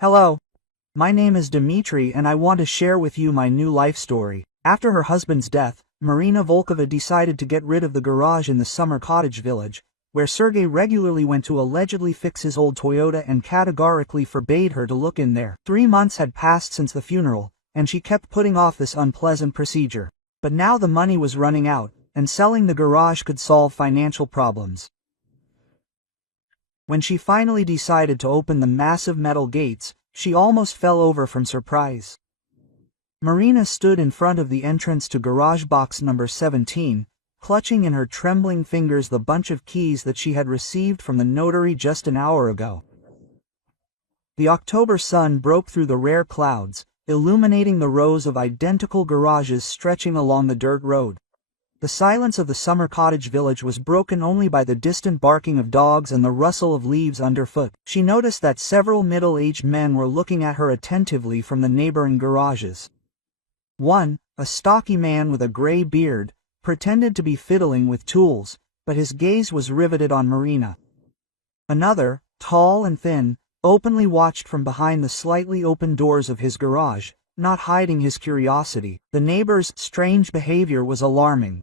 Hello, my name is Dmitry and I want to share with you my new life story. After her husband's death, Marina Volkova decided to get rid of the garage in the summer cottage village, where Sergei regularly went to allegedly fix his old Toyota and categorically forbade her to look in there. 3 months had passed since the funeral, and she kept putting off this unpleasant procedure. But now the money was running out, and selling the garage could solve financial problems. When she finally decided to open the massive metal gates, she almost fell over from surprise. Marina stood in front of the entrance to garage box number 17, clutching in her trembling fingers the bunch of keys that she had received from the notary just an hour ago. The October sun broke through the rare clouds, illuminating the rows of identical garages stretching along the dirt road. The silence of the summer cottage village was broken only by the distant barking of dogs and the rustle of leaves underfoot. She noticed that several middle-aged men were looking at her attentively from the neighboring garages. One, a stocky man with a gray beard, pretended to be fiddling with tools, but his gaze was riveted on Marina. Another, tall and thin, openly watched from behind the slightly open doors of his garage, not hiding his curiosity. The neighbor's strange behavior was alarming.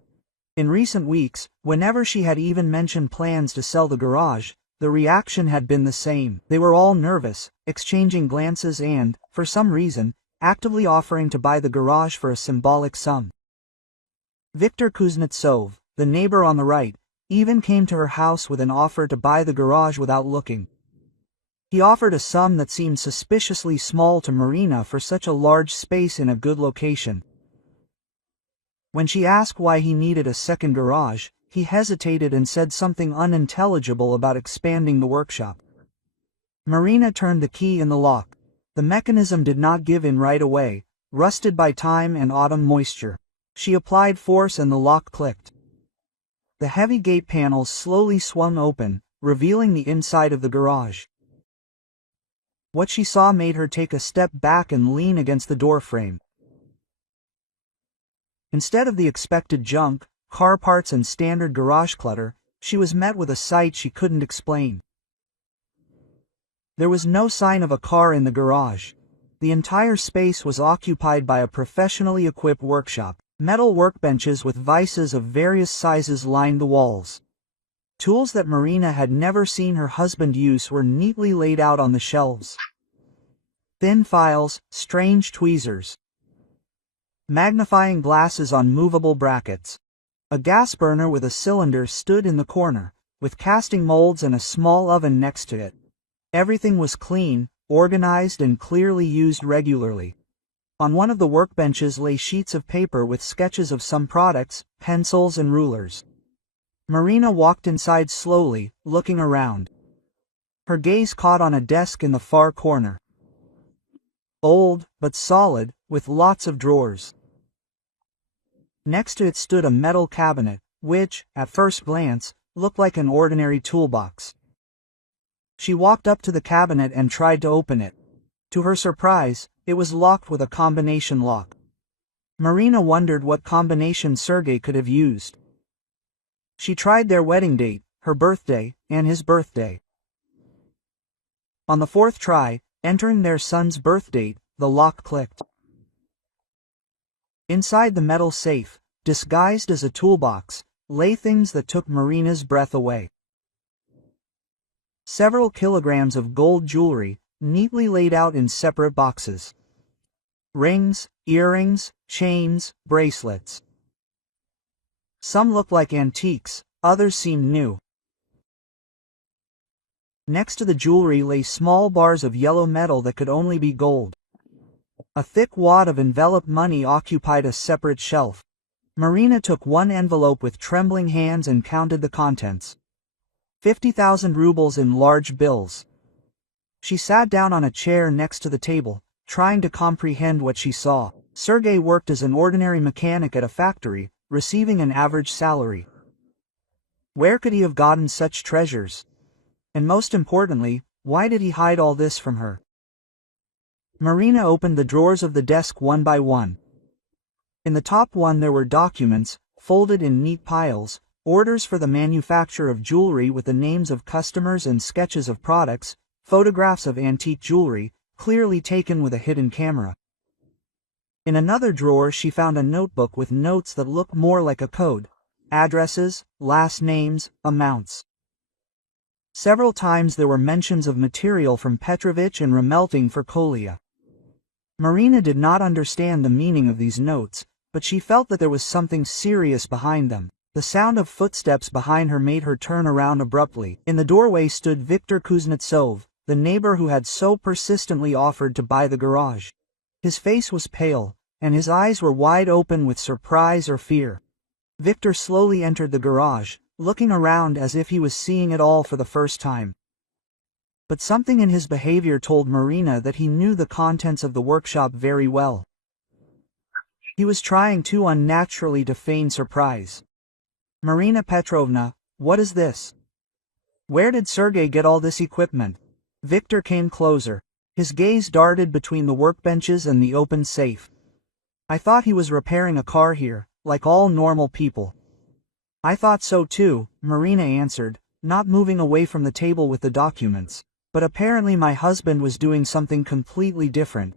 In recent weeks, whenever she had even mentioned plans to sell the garage, the reaction had been the same. They were all nervous, exchanging glances and, for some reason, actively offering to buy the garage for a symbolic sum. Viktor Kuznetsov, the neighbor on the right, even came to her house with an offer to buy the garage without looking. He offered a sum that seemed suspiciously small to Marina for such a large space in a good location. When she asked why he needed a second garage, he hesitated and said something unintelligible about expanding the workshop. Marina turned the key in the lock. The mechanism did not give in right away, rusted by time and autumn moisture. She applied force and the lock clicked. The heavy gate panels slowly swung open, revealing the inside of the garage. What she saw made her take a step back and lean against the doorframe. Instead of the expected junk, car parts and standard garage clutter, she was met with a sight she couldn't explain. There was no sign of a car in the garage. The entire space was occupied by a professionally equipped workshop. Metal workbenches with vices of various sizes lined the walls. Tools that Marina had never seen her husband use were neatly laid out on the shelves. Thin files, strange tweezers, magnifying glasses on movable brackets. A gas burner with a cylinder stood in the corner, with casting molds and a small oven next to it. Everything was clean, organized and clearly used regularly. On one of the workbenches lay sheets of paper with sketches of some products, pencils and rulers. Marina walked inside slowly, looking around. Her gaze caught on a desk in the far corner. Old, but solid, with lots of drawers. Next to it stood a metal cabinet, which, at first glance, looked like an ordinary toolbox. She walked up to the cabinet and tried to open it. To her surprise, it was locked with a combination lock. Marina wondered what combination Sergei could have used. She tried their wedding date, her birthday, and his birthday. On the 4th try, entering their son's birth date, the lock clicked. Inside the metal safe, disguised as a toolbox, lay things that took Marina's breath away. Several kilograms of gold jewelry, neatly laid out in separate boxes. Rings, earrings, chains, bracelets. Some looked like antiques, others seemed new. Next to the jewelry lay small bars of yellow metal that could only be gold. A thick wad of enveloped money occupied a separate shelf. Marina took one envelope with trembling hands and counted the contents. 50,000 rubles in large bills. She sat down on a chair next to the table, trying to comprehend what she saw. Sergei worked as an ordinary mechanic at a factory, receiving an average salary. Where could he have gotten such treasures? And most importantly, why did he hide all this from her? Marina opened the drawers of the desk one by one. In the top one there were documents, folded in neat piles, orders for the manufacture of jewelry with the names of customers and sketches of products, photographs of antique jewelry, clearly taken with a hidden camera. In another drawer she found a notebook with notes that looked more like a code. Addresses, last names, amounts. Several times there were mentions of material from Petrovich and Remelting for Kolia. Marina did not understand the meaning of these notes, but she felt that there was something serious behind them. The sound of footsteps behind her made her turn around abruptly. In the doorway stood Viktor Kuznetsov, the neighbor who had so persistently offered to buy the garage. His face was pale, and his eyes were wide open with surprise or fear. Viktor slowly entered the garage, looking around as if he was seeing it all for the first time. But something in his behavior told Marina that he knew the contents of the workshop very well. He was trying too unnaturally to feign surprise. "Marina Petrovna, what is this? Where did Sergei get all this equipment?" Viktor came closer. His gaze darted between the workbenches and the open safe. "I thought he was repairing a car here, like all normal people." "I thought so too," Marina answered, not moving away from the table with the documents. "But apparently my husband was doing something completely different.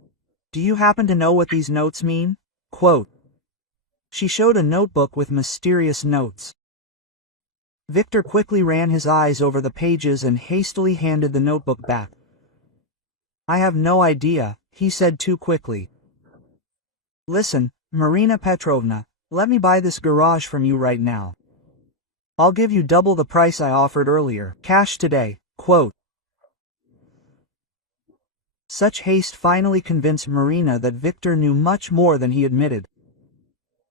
Do you happen to know what these notes mean?" Quote. She showed a notebook with mysterious notes. Viktor quickly ran his eyes over the pages and hastily handed the notebook back. "I have no idea," he said too quickly. "Listen, Marina Petrovna, let me buy this garage from you right now. I'll give you double the price I offered earlier, cash today." Quote. Such haste finally convinced Marina that Viktor knew much more than he admitted.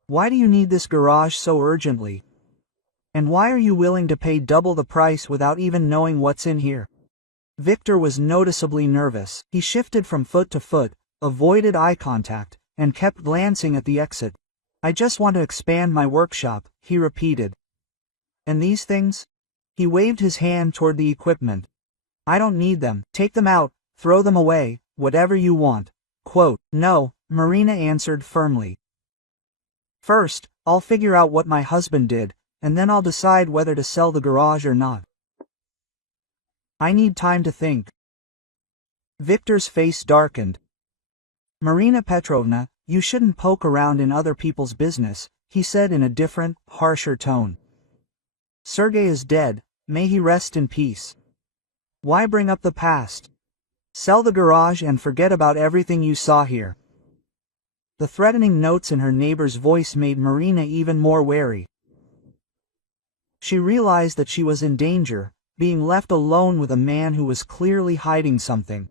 "Why do you need this garage so urgently? And why are you willing to pay double the price without even knowing what's in here?" Viktor was noticeably nervous. He shifted from foot to foot, avoided eye contact, and kept glancing at the exit. "I just want to expand my workshop," he repeated. "And these things?" He waved his hand toward the equipment. "I don't need them. Take them out, throw them away, whatever you want." Quote. "No," Marina answered firmly. "First, I'll figure out what my husband did, and then I'll decide whether to sell the garage or not. I need time to think." Viktor's face darkened. "Marina Petrovna, you shouldn't poke around in other people's business," he said in a different, harsher tone. "Sergei is dead, may he rest in peace. Why bring up the past? Sell the garage and forget about everything you saw here." The threatening notes in her neighbor's voice made Marina even more wary. She realized that she was in danger, being left alone with a man who was clearly hiding something.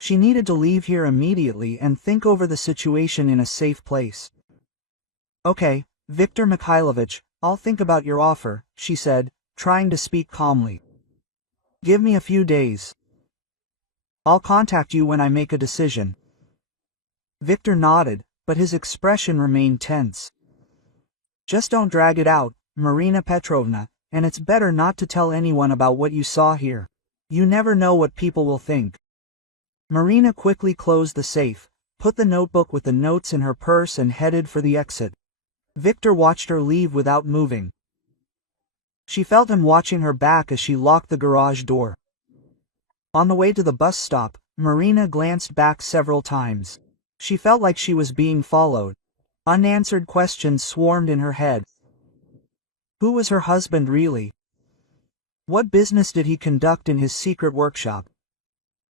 She needed to leave here immediately and think over the situation in a safe place. "Okay, Viktor Mikhailovich, I'll think about your offer," she said, trying to speak calmly. "Give me a few days. I'll contact you when I make a decision." Viktor nodded, but his expression remained tense. "Just don't drag it out, Marina Petrovna, and it's better not to tell anyone about what you saw here. You never know what people will think." Marina quickly closed the safe, put the notebook with the notes in her purse and headed for the exit. Viktor watched her leave without moving. She felt him watching her back as she locked the garage door. On the way to the bus stop, Marina glanced back several times. She felt like she was being followed. Unanswered questions swarmed in her head. Who was her husband really? What business did he conduct in his secret workshop?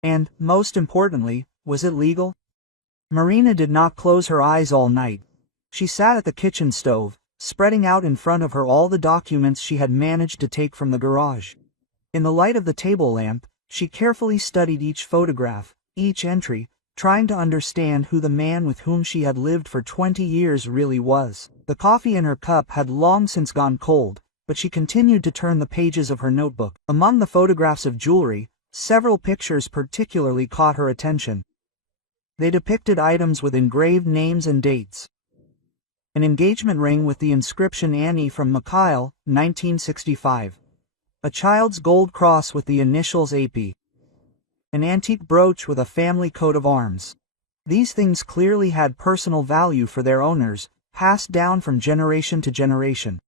And, most importantly, was it legal? Marina did not close her eyes all night. She sat at the kitchen stove, spreading out in front of her all the documents she had managed to take from the garage. In the light of the table lamp, she carefully studied each photograph, each entry, trying to understand who the man with whom she had lived for 20 years really was. The coffee in her cup had long since gone cold, but she continued to turn the pages of her notebook. Among the photographs of jewelry, several pictures particularly caught her attention. They depicted items with engraved names and dates. An engagement ring with the inscription Annie from Mikhail, 1965. A child's gold cross with the initials AP. An antique brooch with a family coat of arms. These things clearly had personal value for their owners, passed down from generation to generation.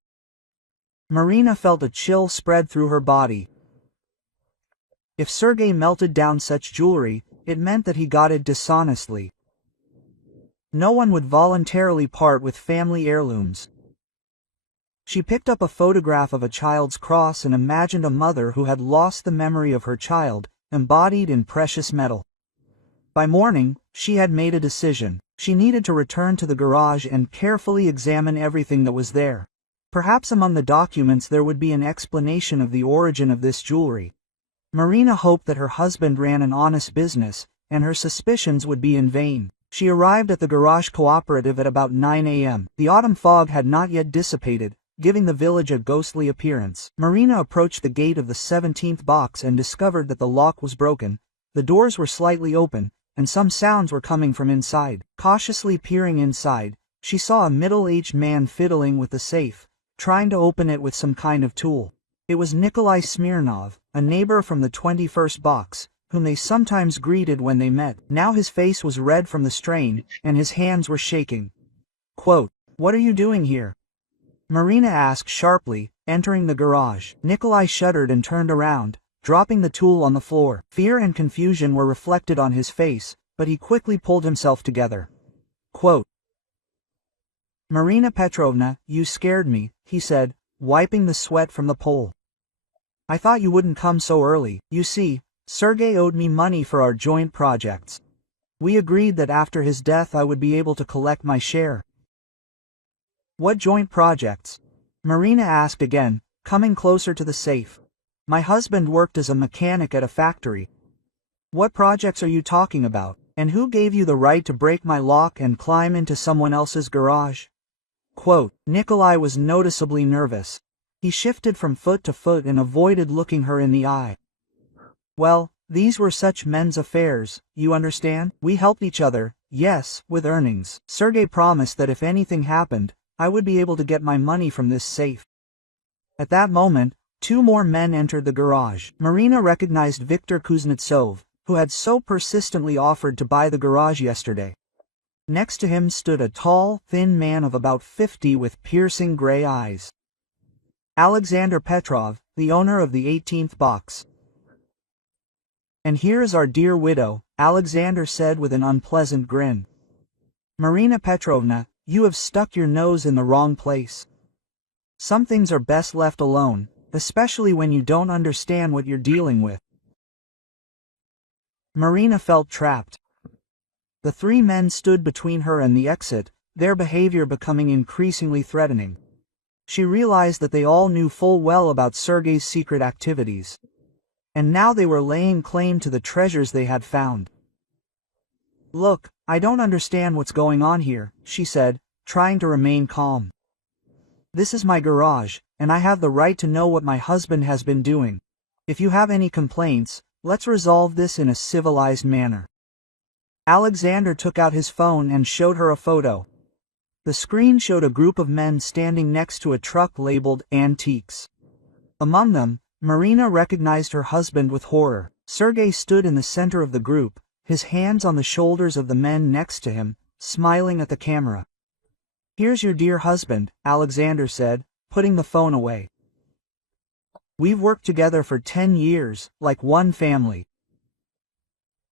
Marina felt a chill spread through her body. If Sergei melted down such jewelry, It meant that he got it dishonestly. No one would voluntarily part with family heirlooms. She picked up a photograph of a child's cross and imagined a mother who had lost the memory of her child, embodied in precious metal. By morning, she had made a decision. She needed to return to the garage and carefully examine everything that was there. Perhaps among the documents there would be an explanation of the origin of this jewelry. Marina hoped that her husband ran an honest business, and her suspicions would be in vain. She arrived at the garage cooperative at about 9 a.m. The autumn fog had not yet dissipated, giving the village a ghostly appearance. Marina approached the gate of the 17th box and discovered that the lock was broken. The doors were slightly open, and some sounds were coming from inside. Cautiously peering inside, she saw a middle-aged man fiddling with the safe, trying to open it with some kind of tool. It was Nikolai Smirnov, a neighbor from the 21st box, whom they sometimes greeted when they met. Now his face was red from the strain, and his hands were shaking. Quote, "What are you doing here?" Marina asked sharply, entering the garage. Nikolai shuddered and turned around, dropping the tool on the floor. Fear and confusion were reflected on his face, but he quickly pulled himself together. Quote, "Marina Petrovna, you scared me," he said, wiping the sweat from the pole. "I thought you wouldn't come so early. You see, Sergei owed me money for our joint projects. We agreed that after his death I would be able to collect my share." "What joint projects?" Marina asked again, coming closer to the safe. "My husband worked as a mechanic at a factory." "What projects are you talking about? And who gave you the right to break my lock and climb into someone else's garage?" Quote, Nikolai was noticeably nervous. He shifted from foot to foot and avoided looking her in the eye. "Well, these were such men's affairs, you understand? We helped each other, yes, with earnings. Sergei promised that if anything happened, I would be able to get my money from this safe." At that moment, two more men entered the garage. Marina recognized Viktor Kuznetsov, who had so persistently offered to buy the garage yesterday. Next to him stood a tall, thin man of about 50 with piercing gray eyes. Alexander Petrov, the owner of the 18th box. "And here is our dear widow," Alexander said with an unpleasant grin. "Marina Petrovna, you have stuck your nose in the wrong place. Some things are best left alone, especially when you don't understand what you're dealing with." Marina felt trapped. The three men stood between her and the exit, their behavior becoming increasingly threatening. She realized that they all knew full well about Sergei's secret activities. And now they were laying claim to the treasures they had found. "Look, I don't understand what's going on here," she said, trying to remain calm. "This is my garage, and I have the right to know what my husband has been doing. If you have any complaints, let's resolve this in a civilized manner." Alexander took out his phone and showed her a photo. The screen showed a group of men standing next to a truck labeled Antiques. Among them, Marina recognized her husband with horror. Sergei stood in the center of the group, his hands on the shoulders of the men next to him, smiling at the camera. "Here's your dear husband," Alexander said, putting the phone away. "We've worked together for 10 years, like one family."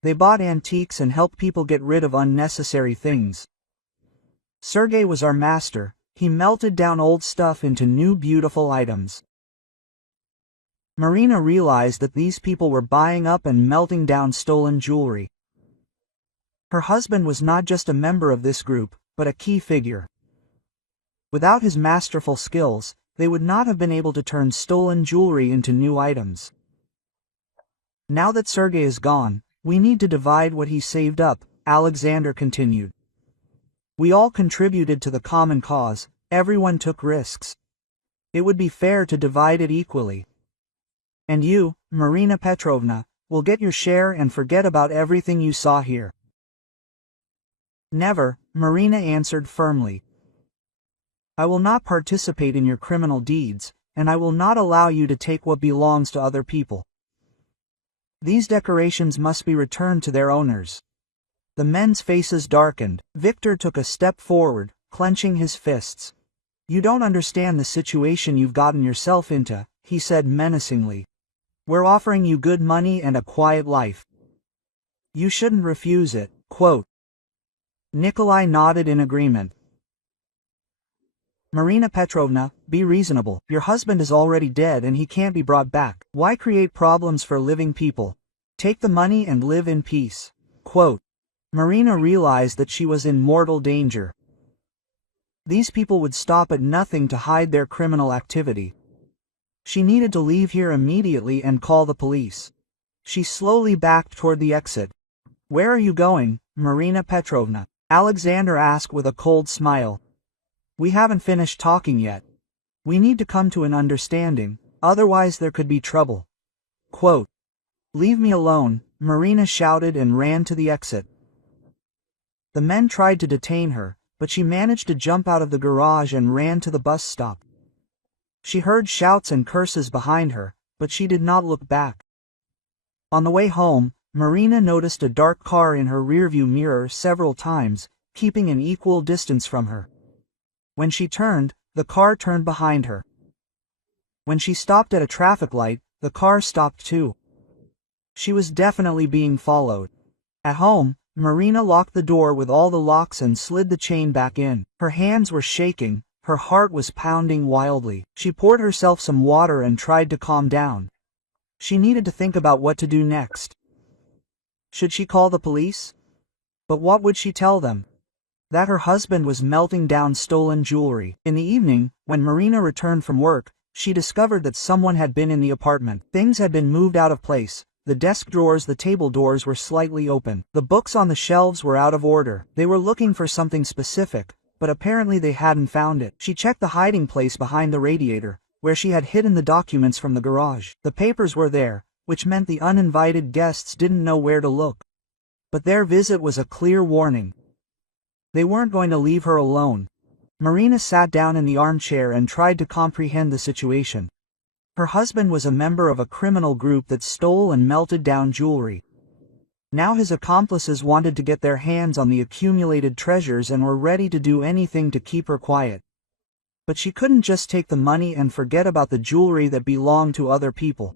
They bought antiques and helped people get rid of unnecessary things. Sergei was our master. He melted down old stuff into new beautiful items. Marina realized that these people were buying up and melting down stolen jewelry. Her husband was not just a member of this group, but a key figure. Without his masterful skills, they would not have been able to turn stolen jewelry into new items. "Now that Sergei is gone, we need to divide what he saved up," Alexander continued. "We all contributed to the common cause, everyone took risks. It would be fair to divide it equally. And you, Marina Petrovna, will get your share and forget about everything you saw here." "Never," Marina answered firmly. "I will not participate in your criminal deeds, and I will not allow you to take what belongs to other people. These decorations must be returned to their owners." The men's faces darkened. Viktor took a step forward, clenching his fists. "You don't understand the situation you've gotten yourself into," he said menacingly. "We're offering you good money and a quiet life. You shouldn't refuse it. Quote. Nikolai nodded in agreement. Marina Petrovna, be reasonable. Your husband is already dead and he can't be brought back. Why create problems for living people? Take the money and live in peace. Quote. Marina realized that she was in mortal danger. These people would stop at nothing to hide their criminal activity. She needed to leave here immediately and call the police. She slowly backed toward the exit. Where are you going, Marina Petrovna? Alexander asked with a cold smile. We haven't finished talking yet. We need to come to an understanding, otherwise there could be trouble. Quote. Leave me alone, Marina shouted and ran to the exit. The men tried to detain her, but she managed to jump out of the garage and ran to the bus stop. She heard shouts and curses behind her, but she did not look back. On the way home, Marina noticed a dark car in her rearview mirror several times, keeping an equal distance from her. When she turned, the car turned behind her. When she stopped at a traffic light, the car stopped too. She was definitely being followed. At home, Marina locked the door with all the locks and slid the chain back in. Her hands were shaking, her heart was pounding wildly. She poured herself some water and tried to calm down. She needed to think about what to do next. Should she call the police? But what would she tell them? That her husband was melting down stolen jewelry. In the evening, when Marina returned from work, she discovered that someone had been in the apartment. Things had been moved out of place. The desk drawers, the table doors were slightly open. The books on the shelves were out of order. They were looking for something specific, but apparently they hadn't found it. She checked the hiding place behind the radiator, where she had hidden the documents from the garage. The papers were there, which meant the uninvited guests didn't know where to look. But their visit was a clear warning. They weren't going to leave her alone. Marina sat down in the armchair and tried to comprehend the situation. Her husband was a member of a criminal group that stole and melted down jewelry. Now his accomplices wanted to get their hands on the accumulated treasures and were ready to do anything to keep her quiet. But she couldn't just take the money and forget about the jewelry that belonged to other people.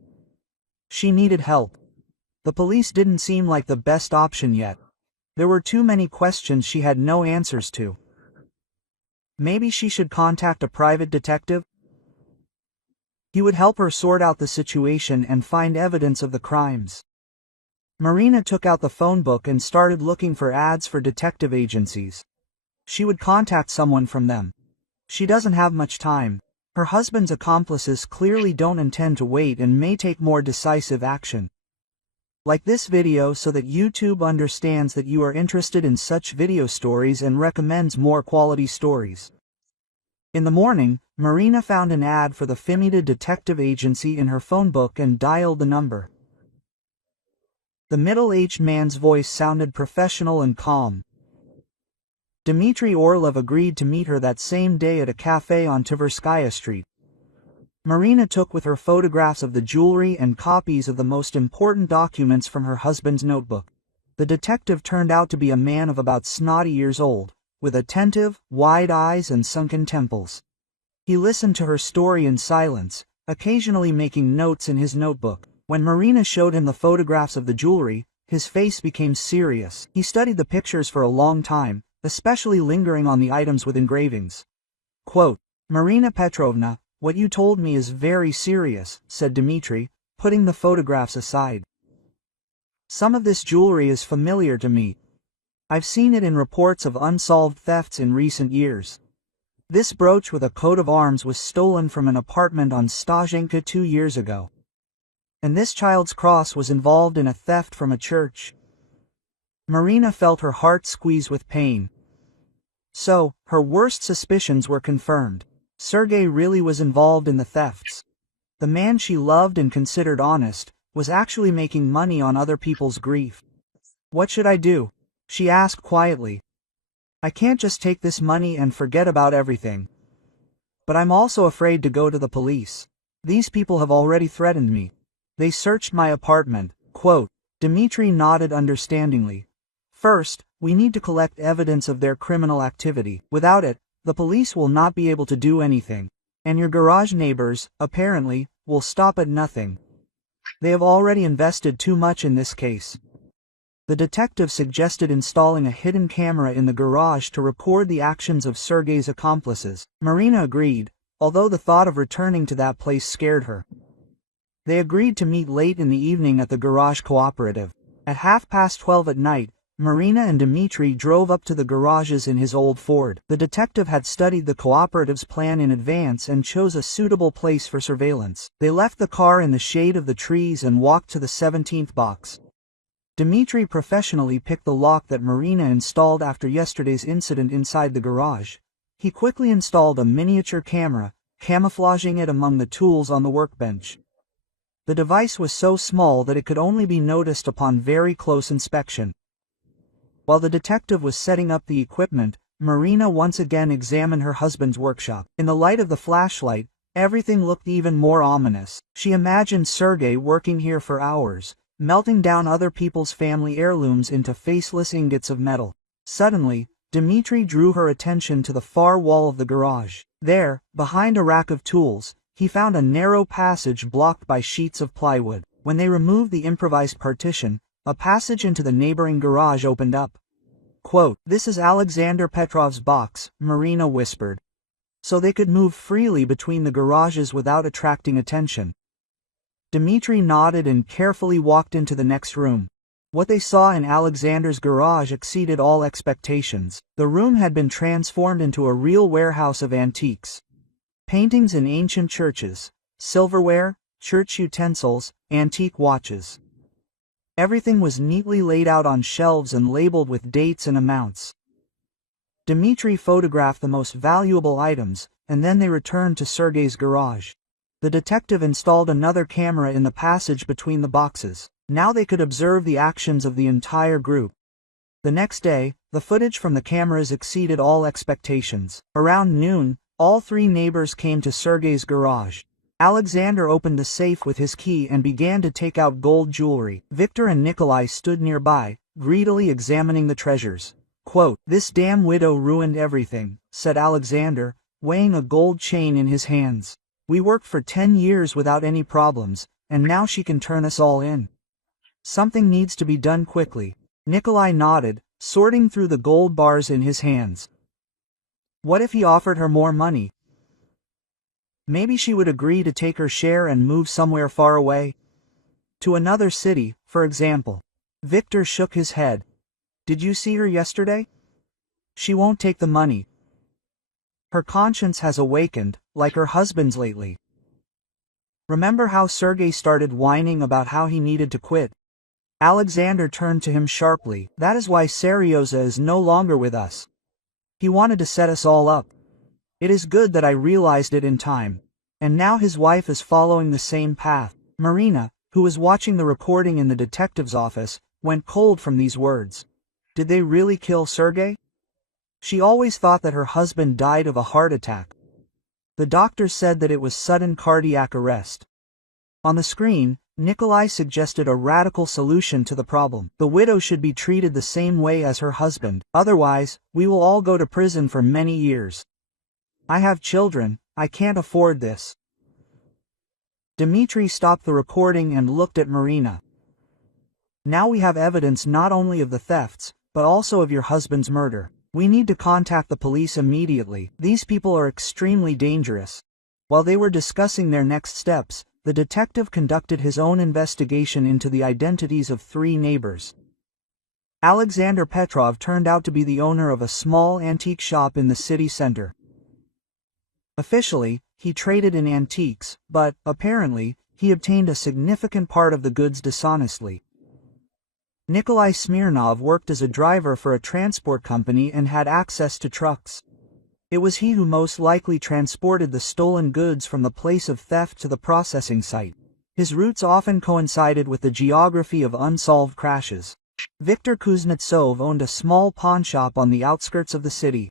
She needed help. The police didn't seem like the best option yet. There were too many questions she had no answers to. Maybe she should contact a private detective? He would help her sort out the situation and find evidence of the crimes. Marina took out the phone book and started looking for ads for detective agencies. She would contact someone from them. She doesn't have much time. Her husband's accomplices clearly don't intend to wait and may take more decisive action. Like this video so that YouTube understands that you are interested in such video stories and recommends more quality stories. In the morning, Marina found an ad for the Femida Detective Agency in her phone book and dialed the number. The middle-aged man's voice sounded professional and calm. Dmitry Orlov agreed to meet her that same day at a cafe on Tverskaya Street. Marina took with her photographs of the jewelry and copies of the most important documents from her husband's notebook. The detective turned out to be a man of about snotty years old, with attentive, wide eyes and sunken temples. He listened to her story in silence, occasionally making notes in his notebook. When Marina showed him the photographs of the jewelry, his face became serious. He studied the pictures for a long time, especially lingering on the items with engravings. Quote, Marina Petrovna, what you told me is very serious, said Dmitry, putting the photographs aside. Some of this jewelry is familiar to me. I've seen it in reports of unsolved thefts in recent years. This brooch with a coat of arms was stolen from an apartment on Stashenka 2 years ago. And this child's cross was involved in a theft from a church. Marina felt her heart squeeze with pain. So, her worst suspicions were confirmed. Sergei really was involved in the thefts. The man she loved and considered honest, was actually making money on other people's grief. What should I do? She asked quietly. I can't just take this money and forget about everything. But I'm also afraid to go to the police. These people have already threatened me. They searched my apartment. Quote, Dmitry nodded understandingly. First, we need to collect evidence of their criminal activity. Without it, the police will not be able to do anything. And your garage neighbors, apparently, will stop at nothing. They have already invested too much in this case. The detective suggested installing a hidden camera in the garage to record the actions of Sergei's accomplices. Marina agreed, although the thought of returning to that place scared her. They agreed to meet late in the evening at the garage cooperative. At 12:30 at night, Marina and Dmitry drove up to the garages in his old Ford. The detective had studied the cooperative's plan in advance and chose a suitable place for surveillance. They left the car in the shade of the trees and walked to the 17th box. Dmitry professionally picked the lock that Marina installed after yesterday's incident inside the garage. He quickly installed a miniature camera, camouflaging it among the tools on the workbench. The device was so small that it could only be noticed upon very close inspection. While the detective was setting up the equipment, Marina once again examined her husband's workshop. In the light of the flashlight, everything looked even more ominous. She imagined Sergei working here for hours, melting down other people's family heirlooms into faceless ingots of metal. Suddenly, Dmitry drew her attention to the far wall of the garage. There, behind a rack of tools, he found a narrow passage blocked by sheets of plywood. When they removed the improvised partition, a passage into the neighboring garage opened up. Quote, "This is Alexander Petrov's box," Marina whispered. So they could move freely between the garages without attracting attention. Dmitry nodded and carefully walked into the next room. What they saw in Alexander's garage exceeded all expectations. The room had been transformed into a real warehouse of antiques. Paintings in ancient churches, silverware, church utensils, antique watches. Everything was neatly laid out on shelves and labeled with dates and amounts. Dmitry photographed the most valuable items, and then they returned to Sergei's garage. The detective installed another camera in the passage between the boxes. Now they could observe the actions of the entire group. The next day, the footage from the cameras exceeded all expectations. Around noon, all three neighbors came to Sergei's garage. Alexander opened the safe with his key and began to take out gold jewelry. Victor and Nikolai stood nearby, greedily examining the treasures. Quote, "This damn widow ruined everything," said Alexander, weighing a gold chain in his hands. "We worked for 10 years without any problems, and now she can turn us all in. Something needs to be done quickly." Nikolai nodded, sorting through the gold bars in his hands. What if he offered her more money? Maybe she would agree to take her share and move somewhere far away. To another city, for example. Victor shook his head. "Did you see her yesterday? She won't take the money. Her conscience has awakened, like her husband's lately. Remember how Sergei started whining about how he needed to quit?" Alexander turned to him sharply. "That is why Seryoza is no longer with us. He wanted to set us all up. It is good that I realized it in time. And now his wife is following the same path." Marina, who was watching the recording in the detective's office, went cold from these words. Did they really kill Sergei? She always thought that her husband died of a heart attack. The doctor said that it was sudden cardiac arrest. On the screen, Nikolai suggested a radical solution to the problem. The widow should be treated the same way as her husband, otherwise, we will all go to prison for many years. I have children, I can't afford this. Dmitry stopped the recording and looked at Marina. Now we have evidence not only of the thefts, but also of your husband's murder. We need to contact the police immediately. These people are extremely dangerous. While they were discussing their next steps, the detective conducted his own investigation into the identities of three neighbors. Alexander Petrov turned out to be the owner of a small antique shop in the city center. Officially, he traded in antiques, but, apparently, he obtained a significant part of the goods dishonestly. Nikolai Smirnov worked as a driver for a transport company and had access to trucks. It was he who most likely transported the stolen goods from the place of theft to the processing site. His routes often coincided with the geography of unsolved crashes. Viktor Kuznetsov owned a small pawnshop on the outskirts of the city.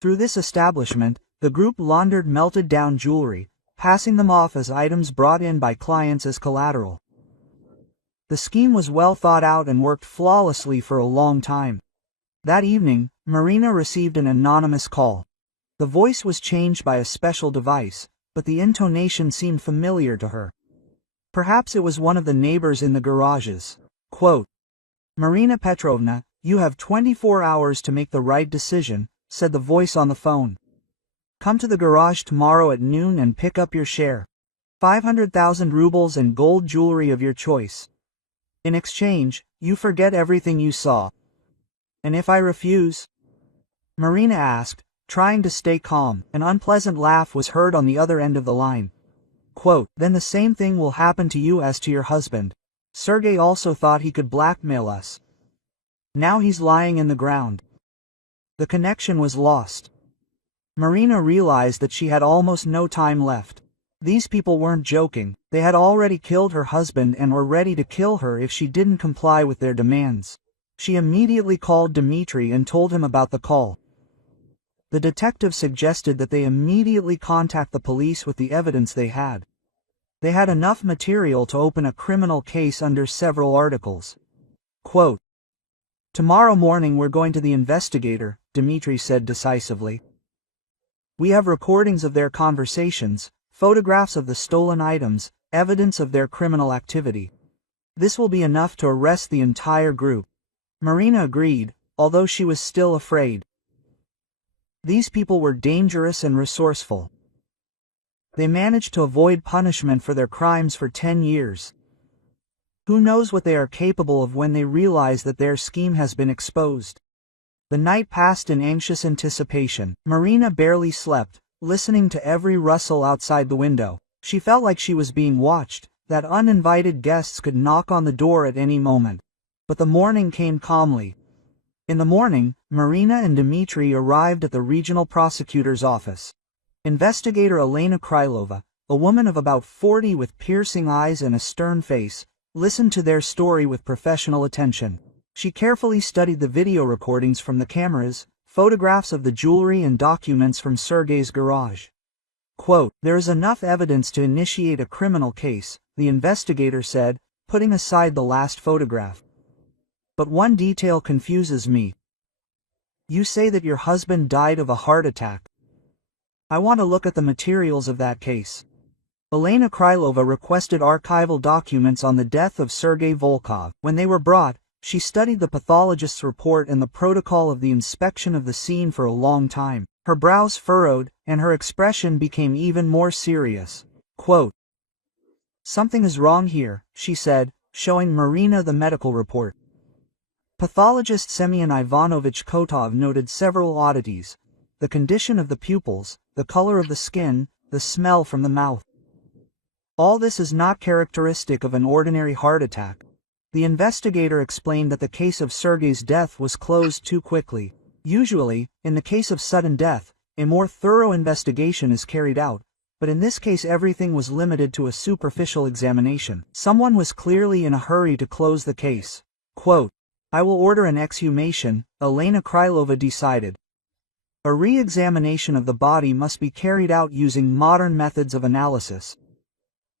Through this establishment, the group laundered melted-down jewelry, passing them off as items brought in by clients as collateral. The scheme was well thought out and worked flawlessly for a long time. That evening, Marina received an anonymous call. The voice was changed by a special device, but the intonation seemed familiar to her. Perhaps it was one of the neighbors in the garages. Quote, "Marina Petrovna, you have 24 hours to make the right decision," said the voice on the phone. "Come to the garage tomorrow at noon and pick up your share. 500,000 rubles and gold jewelry of your choice. In exchange, you forget everything you saw." "And if I refuse?" Marina asked, trying to stay calm. An unpleasant laugh was heard on the other end of the line. Quote, "Then the same thing will happen to you as to your husband. Sergei also thought he could blackmail us. Now he's lying in the ground." The connection was lost. Marina realized that she had almost no time left. These people weren't joking. They had already killed her husband and were ready to kill her if she didn't comply with their demands. She immediately called Dmitri and told him about the call. The detective suggested that they immediately contact the police with the evidence they had. They had enough material to open a criminal case under several articles. Quote, "Tomorrow morning we're going to the investigator," Dmitri said decisively. "We have recordings of their conversations, photographs of the stolen items, evidence of their criminal activity. This will be enough to arrest the entire group." Marina agreed, although she was still afraid. These people were dangerous and resourceful. They managed to avoid punishment for their crimes for 10 years. Who knows what they are capable of when they realize that their scheme has been exposed. The night passed in anxious anticipation. Marina barely slept, listening to every rustle outside the window. She felt like she was being watched, that uninvited guests could knock on the door at any moment. But the morning came calmly. In the morning, Marina and Dmitri arrived at the regional prosecutor's office. Investigator Elena Krylova, a woman of about 40 with piercing eyes and a stern face, listened to their story with professional attention. She carefully studied the video recordings from the cameras, photographs of the jewelry and documents from Sergei's garage. Quote, "There is enough evidence to initiate a criminal case," the investigator said, putting aside the last photograph. "But one detail confuses me. You say that your husband died of a heart attack. I want to look at the materials of that case." Elena Krylova requested archival documents on the death of Sergei Volkov. When they were brought, she studied the pathologist's report and the protocol of the inspection of the scene for a long time. Her brows furrowed, and her expression became even more serious. Quote, "Something is wrong here," she said, showing Marina the medical report. Pathologist Semyon Ivanovich Kotov noted several oddities: the condition of the pupils, the color of the skin, the smell from the mouth. All this is not characteristic of an ordinary heart attack. The investigator explained that the case of Sergei's death was closed too quickly. Usually, in the case of sudden death, a more thorough investigation is carried out, but in this case everything was limited to a superficial examination. Someone was clearly in a hurry to close the case. Quote, "I will order an exhumation," Elena Krylova decided. "A re-examination of the body must be carried out using modern methods of analysis.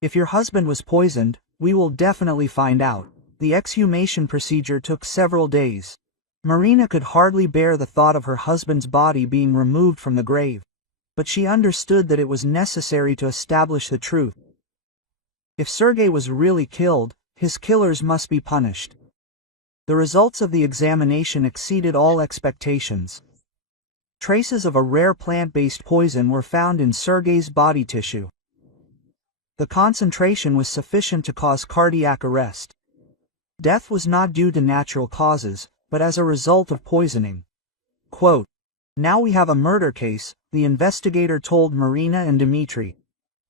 If your husband was poisoned, we will definitely find out." The exhumation procedure took several days. Marina could hardly bear the thought of her husband's body being removed from the grave. But she understood that it was necessary to establish the truth. If Sergei was really killed, his killers must be punished. The results of the examination exceeded all expectations. Traces of a rare plant-based poison were found in Sergei's body tissue. The concentration was sufficient to cause cardiac arrest. Death was not due to natural causes, but as a result of poisoning. Quote, "Now we have a murder case," the investigator told Marina and Dmitri.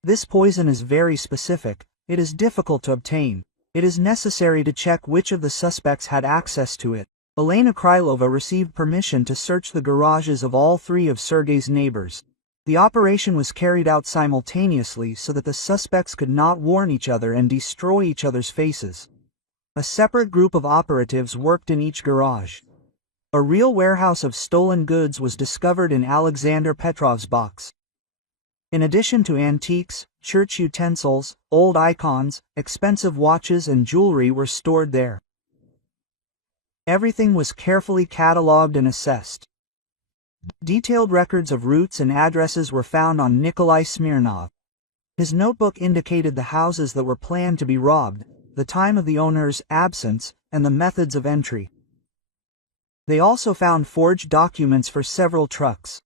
"This poison is very specific. It is difficult to obtain. It is necessary to check which of the suspects had access to it." Elena Krylova received permission to search the garages of all 3 of Sergei's neighbors. The operation was carried out simultaneously so that the suspects could not warn each other and destroy each other's faces. A separate group of operatives worked in each garage. A real warehouse of stolen goods was discovered in Alexander Petrov's box. In addition to antiques, church utensils, old icons, expensive watches and jewelry were stored there. Everything was carefully catalogued and assessed. Detailed records of routes and addresses were found on Nikolai Smirnov. His notebook indicated the houses that were planned to be robbed, the time of the owner's absence, and the methods of entry. They also found forged documents for several trucks.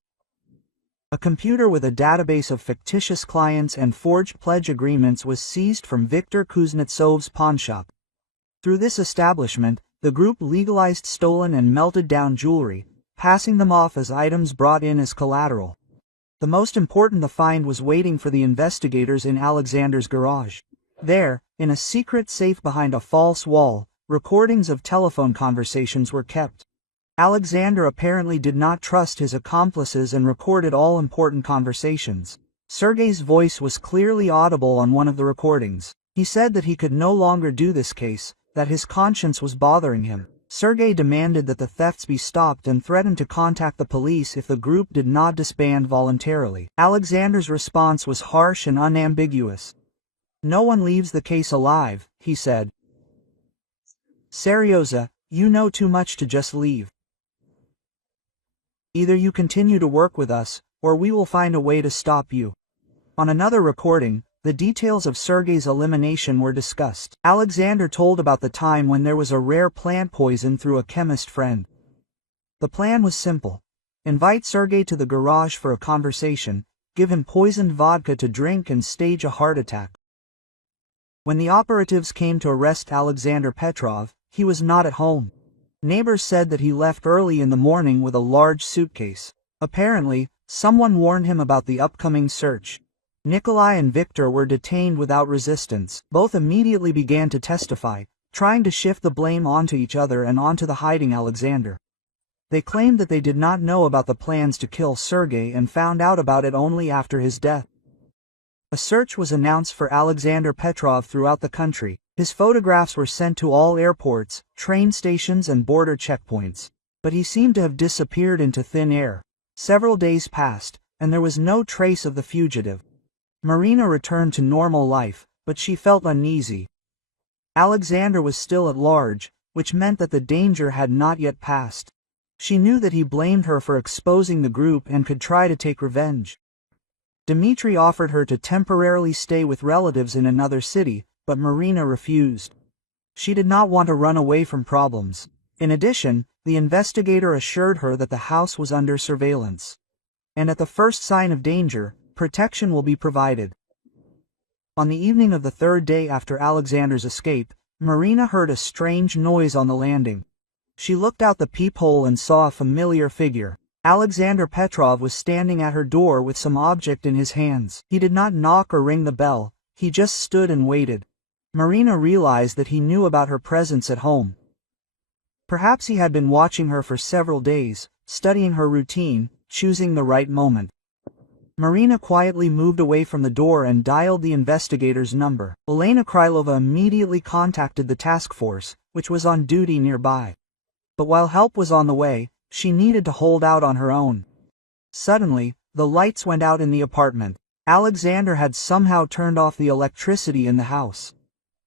A computer with a database of fictitious clients and forged pledge agreements was seized from Viktor Kuznetsov's pawnshop. Through this establishment, the group legalized stolen and melted down jewelry, passing them off as items brought in as collateral. The most important the find was waiting for the investigators in Alexander's garage. There, in a secret safe behind a false wall, recordings of telephone conversations were kept. Alexander apparently did not trust his accomplices and recorded all important conversations. Sergei's voice was clearly audible on one of the recordings. He said that he could no longer do this case, that his conscience was bothering him. Sergei demanded that the thefts be stopped and threatened to contact the police if the group did not disband voluntarily. Alexander's response was harsh and unambiguous. "No one leaves the case alive," he said. "Seryoza, you know too much to just leave. Either you continue to work with us, or we will find a way to stop you." On another recording, the details of Sergei's elimination were discussed. Alexander told about the time when there was a rare plant poison through a chemist friend. The plan was simple. Invite Sergei to the garage for a conversation, give him poisoned vodka to drink and stage a heart attack. When the operatives came to arrest Alexander Petrov, he was not at home. Neighbors said that he left early in the morning with a large suitcase. Apparently, someone warned him about the upcoming search. Nikolai and Viktor were detained without resistance. Both immediately began to testify, trying to shift the blame onto each other and onto the hiding Alexander. They claimed that they did not know about the plans to kill Sergei and found out about it only after his death. A search was announced for Alexander Petrov throughout the country. His photographs were sent to all airports, train stations and border checkpoints. But he seemed to have disappeared into thin air. Several days passed, and there was no trace of the fugitive. Marina returned to normal life, but she felt uneasy. Alexander was still at large, which meant that the danger had not yet passed. She knew that he blamed her for exposing the group and could try to take revenge. Dmitry offered her to temporarily stay with relatives in another city, but Marina refused. She did not want to run away from problems. In addition, the investigator assured her that the house was under surveillance. And at the first sign of danger, protection will be provided. On the evening of the third day after Alexander's escape, Marina heard a strange noise on the landing. She looked out the peephole and saw a familiar figure. Alexander Petrov was standing at her door with some object in his hands. He did not knock or ring the bell, he just stood and waited. Marina realized that he knew about her presence at home. Perhaps he had been watching her for several days, studying her routine, choosing the right moment. Marina quietly moved away from the door and dialed the investigator's number. Elena Krylova immediately contacted the task force, which was on duty nearby. But while help was on the way, she needed to hold out on her own. Suddenly, the lights went out in the apartment. Alexander had somehow turned off the electricity in the house.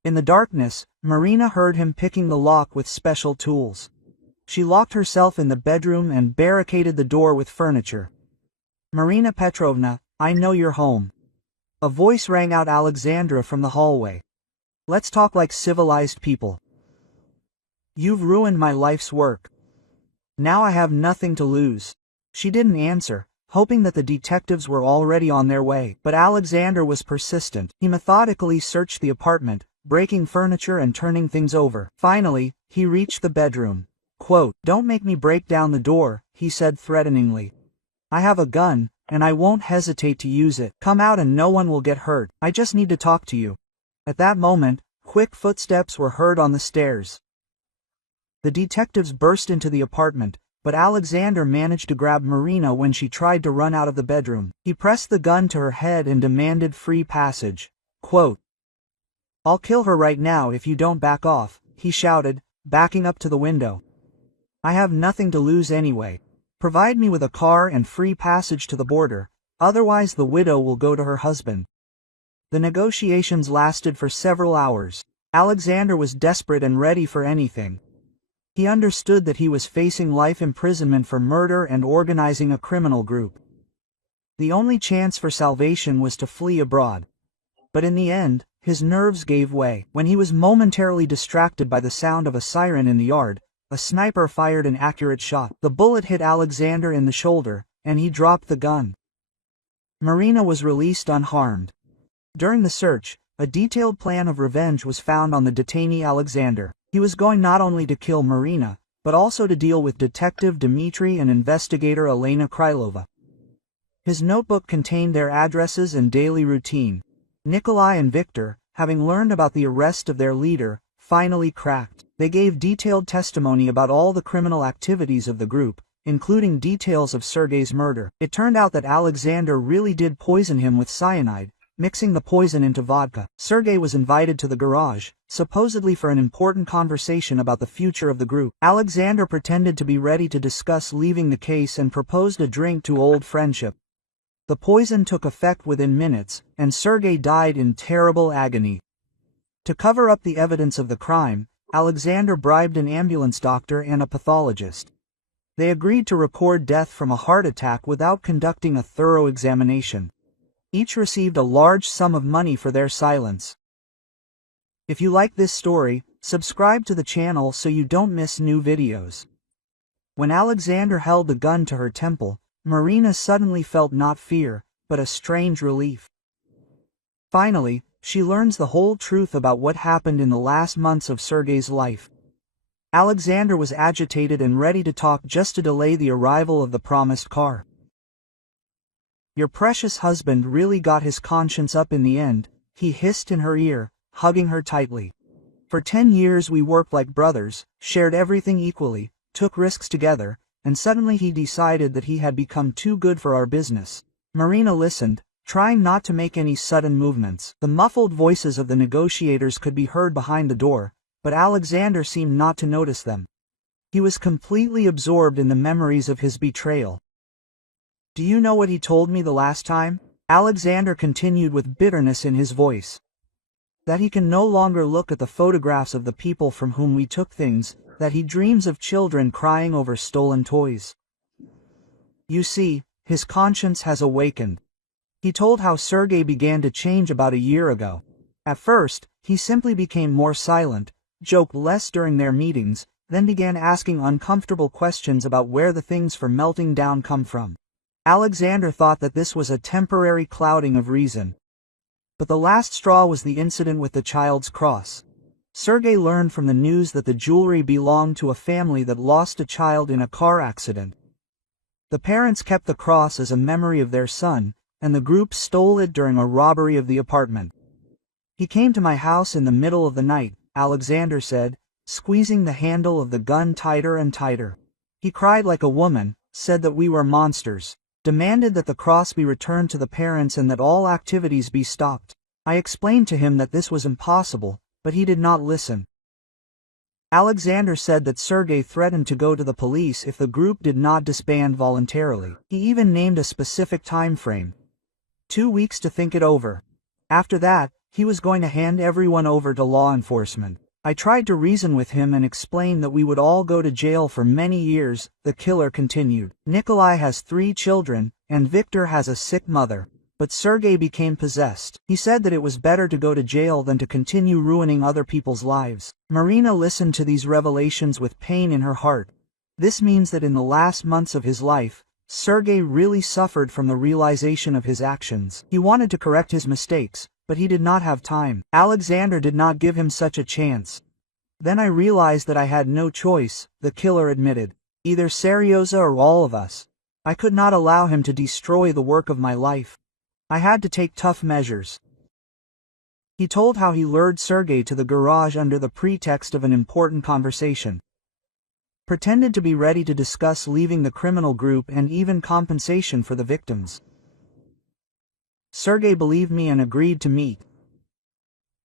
In the darkness, Marina heard him picking the lock with special tools. She locked herself in the bedroom and barricaded the door with furniture. "Marina Petrovna, I know you're home." A voice rang out Alexandra from the hallway. "Let's talk like civilized people. You've ruined my life's work. Now I have nothing to lose." She didn't answer, hoping that the detectives were already on their way. But Alexander was persistent. He methodically searched the apartment, breaking furniture and turning things over. Finally, he reached the bedroom. Quote, "Don't make me break down the door," he said threateningly. "I have a gun, and I won't hesitate to use it. Come out and no one will get hurt. I just need to talk to you." At that moment, quick footsteps were heard on the stairs. The detectives burst into the apartment, but Alexander managed to grab Marina when she tried to run out of the bedroom. He pressed the gun to her head and demanded free passage. Quote, "I'll kill her right now if you don't back off," he shouted, backing up to the window. "I have nothing to lose anyway. Provide me with a car and free passage to the border, otherwise the widow will go to her husband." The negotiations lasted for several hours. Alexander was desperate and ready for anything. He understood that he was facing life imprisonment for murder and organizing a criminal group. The only chance for salvation was to flee abroad. But in the end, his nerves gave way. When he was momentarily distracted by the sound of a siren in the yard, a sniper fired an accurate shot. The bullet hit Alexander in the shoulder, and he dropped the gun. Marina was released unharmed. During the search, a detailed plan of revenge was found on the detainee Alexander. He was going not only to kill Marina, but also to deal with Detective Dmitry and investigator Elena Krylova. His notebook contained their addresses and daily routine. Nikolai and Viktor, having learned about the arrest of their leader, finally cracked. They gave detailed testimony about all the criminal activities of the group, including details of Sergei's murder. It turned out that Alexander really did poison him with cyanide, mixing the poison into vodka. Sergei was invited to the garage, supposedly for an important conversation about the future of the group. Alexander pretended to be ready to discuss leaving the case and proposed a drink to old friendship. The poison took effect within minutes, and Sergei died in terrible agony. To cover up the evidence of the crime, Alexander bribed an ambulance doctor and a pathologist. They agreed to record death from a heart attack without conducting a thorough examination. Each received a large sum of money for their silence. If you like this story, subscribe to the channel so you don't miss new videos. When Alexander held the gun to her temple, Marina suddenly felt not fear, but a strange relief. Finally, she learns the whole truth about what happened in the last months of Sergei's life. Alexander was agitated and ready to talk just to delay the arrival of the promised car. "Your precious husband really got his conscience up in the end," he hissed in her ear, hugging her tightly. "For 10 years we worked like brothers, shared everything equally, took risks together, and suddenly he decided that he had become too good for our business." Marina listened, trying not to make any sudden movements. The muffled voices of the negotiators could be heard behind the door, but Alexander seemed not to notice them. He was completely absorbed in the memories of his betrayal. "Do you know what he told me the last time?" Alexander continued with bitterness in his voice. "That he can no longer look at the photographs of the people from whom we took things, that he dreams of children crying over stolen toys. You see, his conscience has awakened." He told how Sergei began to change about a year ago. At first, he simply became more silent, joked less during their meetings, then began asking uncomfortable questions about where the things for melting down come from. Alexander thought that this was a temporary clouding of reason. But the last straw was the incident with the child's cross. Sergei learned from the news that the jewelry belonged to a family that lost a child in a car accident. The parents kept the cross as a memory of their son, and the group stole it during a robbery of the apartment. "He came to my house in the middle of the night," Alexander said, squeezing the handle of the gun tighter and tighter. "He cried like a woman, said that we were monsters, demanded that the cross be returned to the parents and that all activities be stopped. I explained to him that this was impossible, but he did not listen." Alexander said that Sergei threatened to go to the police if the group did not disband voluntarily. He even named a specific time frame. 2 weeks to think it over. After that, he was going to hand everyone over to law enforcement. I tried to reason with him and explain that we would all go to jail for many years, the killer continued. "Nikolai has 3 children, and Viktor has a sick mother. But Sergei became possessed. He said that it was better to go to jail than to continue ruining other people's lives." Marina listened to these revelations with pain in her heart. This means that in the last months of his life, Sergei really suffered from the realization of his actions. He wanted to correct his mistakes, but he did not have time. Alexander did not give him such a chance. "Then I realized that I had no choice," the killer admitted. "Either Seryoza or all of us. I could not allow him to destroy the work of my life. I had to take tough measures." He told how he lured Sergei to the garage under the pretext of an important conversation. Pretended to be ready to discuss leaving the criminal group and even compensation for the victims. Sergei believed me and agreed to meet.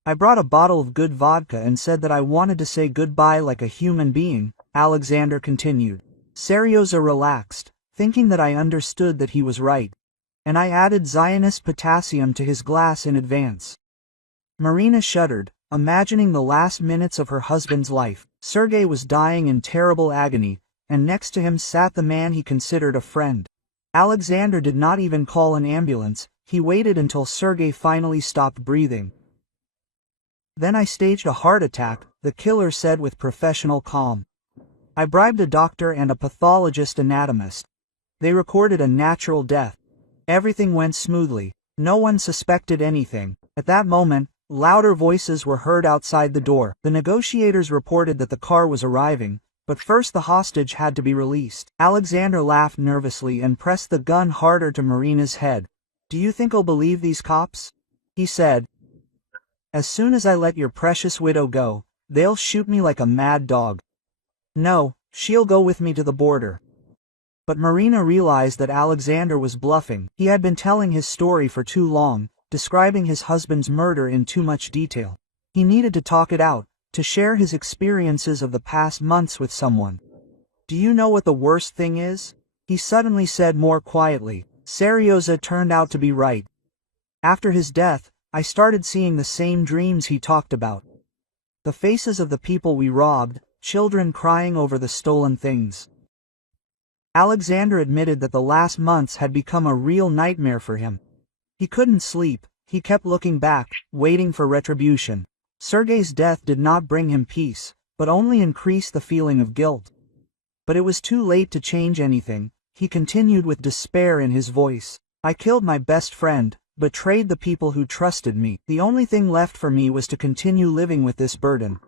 "I brought a bottle of good vodka and said that I wanted to say goodbye like a human being," Alexander continued. Seryoza relaxed, thinking that I understood that he was right. "And I added Zionist potassium to his glass in advance." Marina shuddered, imagining the last minutes of her husband's life. Sergei was dying in terrible agony, and next to him sat the man he considered a friend. Alexander did not even call an ambulance, he waited until Sergei finally stopped breathing. Then I staged a heart attack, the killer said with professional calm. I bribed a doctor and a pathologist anatomist. They recorded a natural death. Everything went smoothly. No one suspected anything. At that moment, louder voices were heard outside the door. The negotiators reported that the car was arriving, but first the hostage had to be released. Alexander laughed nervously and pressed the gun harder to Marina's head. "Do you think I'll believe these cops?" he said. "As soon as I let your precious widow go, they'll shoot me like a mad dog. No, she'll go with me to the border." But Marina realized that Alexander was bluffing. He had been telling his story for too long, describing his husband's murder in too much detail. He needed to talk it out, to share his experiences of the past months with someone. "Do you know what the worst thing is?" he suddenly said more quietly. "Serioza turned out to be right. After his death, I started seeing the same dreams he talked about. The faces of the people we robbed, children crying over the stolen things." Alexander admitted that the last months had become a real nightmare for him. He couldn't sleep, he kept looking back, waiting for retribution. Sergei's death did not bring him peace, but only increased the feeling of guilt. But it was too late to change anything, he continued with despair in his voice. "I killed my best friend, betrayed the people who trusted me. The only thing left for me was to continue living with this burden."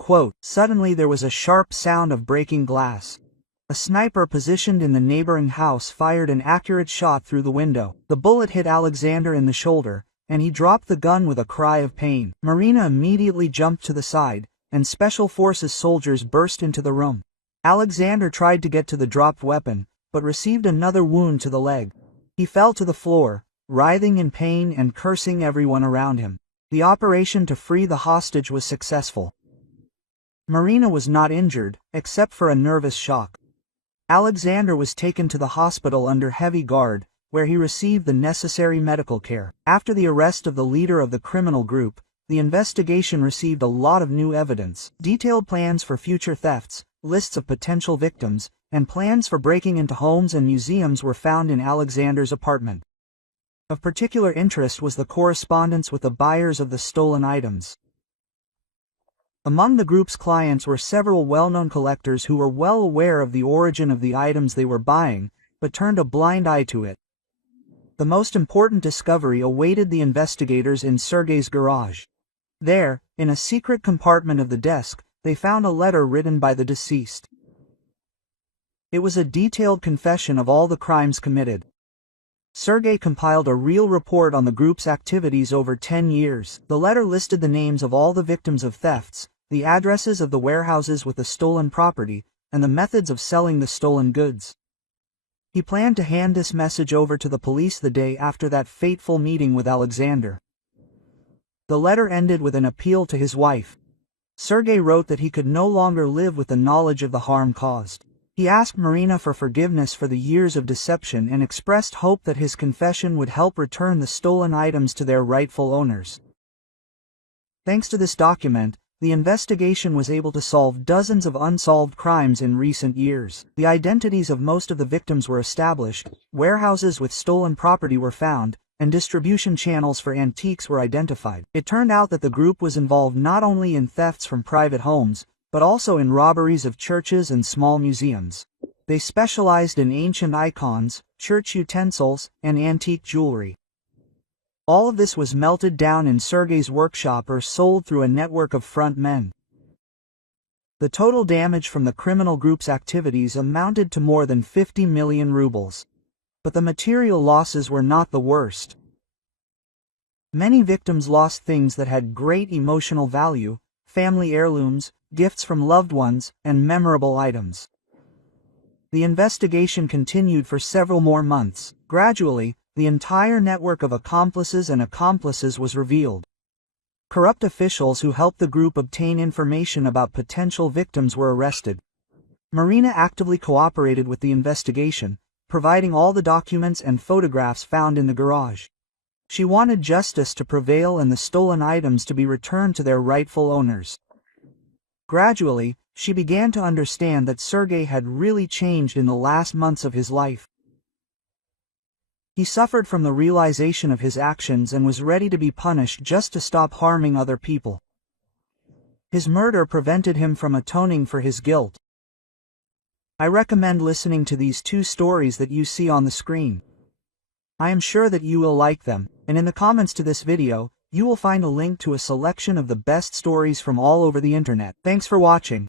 Quote, "Suddenly there was a sharp sound of breaking glass. A sniper positioned in the neighboring house fired an accurate shot through the window. The bullet hit Alexander in the shoulder, and he dropped the gun with a cry of pain. Marina immediately jumped to the side, and Special Forces soldiers burst into the room. Alexander tried to get to the dropped weapon, but received another wound to the leg. He fell to the floor, writhing in pain and cursing everyone around him. The operation to free the hostage was successful. Marina was not injured, except for a nervous shock. Alexander was taken to the hospital under heavy guard, where he received the necessary medical care. After the arrest of the leader of the criminal group, the investigation received a lot of new evidence. Detailed plans for future thefts, lists of potential victims, and plans for breaking into homes and museums were found in Alexander's apartment. Of particular interest was the correspondence with the buyers of the stolen items. Among the group's clients were several well-known collectors who were well aware of the origin of the items they were buying, but turned a blind eye to it. The most important discovery awaited the investigators in Sergei's garage. There, in a secret compartment of the desk, they found a letter written by the deceased. It was a detailed confession of all the crimes committed. Sergei compiled a real report on the group's activities over 10 years. The letter listed the names of all the victims of thefts, the addresses of the warehouses with the stolen property, and the methods of selling the stolen goods. He planned to hand this message over to the police the day after that fateful meeting with Alexander. The letter ended with an appeal to his wife. Sergei wrote that he could no longer live with the knowledge of the harm caused. He asked Marina for forgiveness for the years of deception and expressed hope that his confession would help return the stolen items to their rightful owners. Thanks to this document, the investigation was able to solve dozens of unsolved crimes in recent years. The identities of most of the victims were established, warehouses with stolen property were found, and distribution channels for antiques were identified. It turned out that the group was involved not only in thefts from private homes, but also in robberies of churches and small museums. They specialized in ancient icons, church utensils, and antique jewelry. All of this was melted down in Sergei's workshop or sold through a network of front men. The total damage from the criminal group's activities amounted to more than 50 million rubles. But the material losses were not the worst. Many victims lost things that had great emotional value, family heirlooms, gifts from loved ones, and memorable items. The investigation continued for several more months. Gradually, the entire network of accomplices was revealed. Corrupt officials who helped the group obtain information about potential victims were arrested. Marina actively cooperated with the investigation, providing all the documents and photographs found in the garage. She wanted justice to prevail and the stolen items to be returned to their rightful owners. Gradually, she began to understand that Sergei had really changed in the last months of his life. He suffered from the realization of his actions and was ready to be punished just to stop harming other people. His murder prevented him from atoning for his guilt. I recommend listening to these two stories that you see on the screen. I am sure that you will like them, and in the comments to this video, you will find a link to a selection of the best stories from all over the internet. Thanks for watching.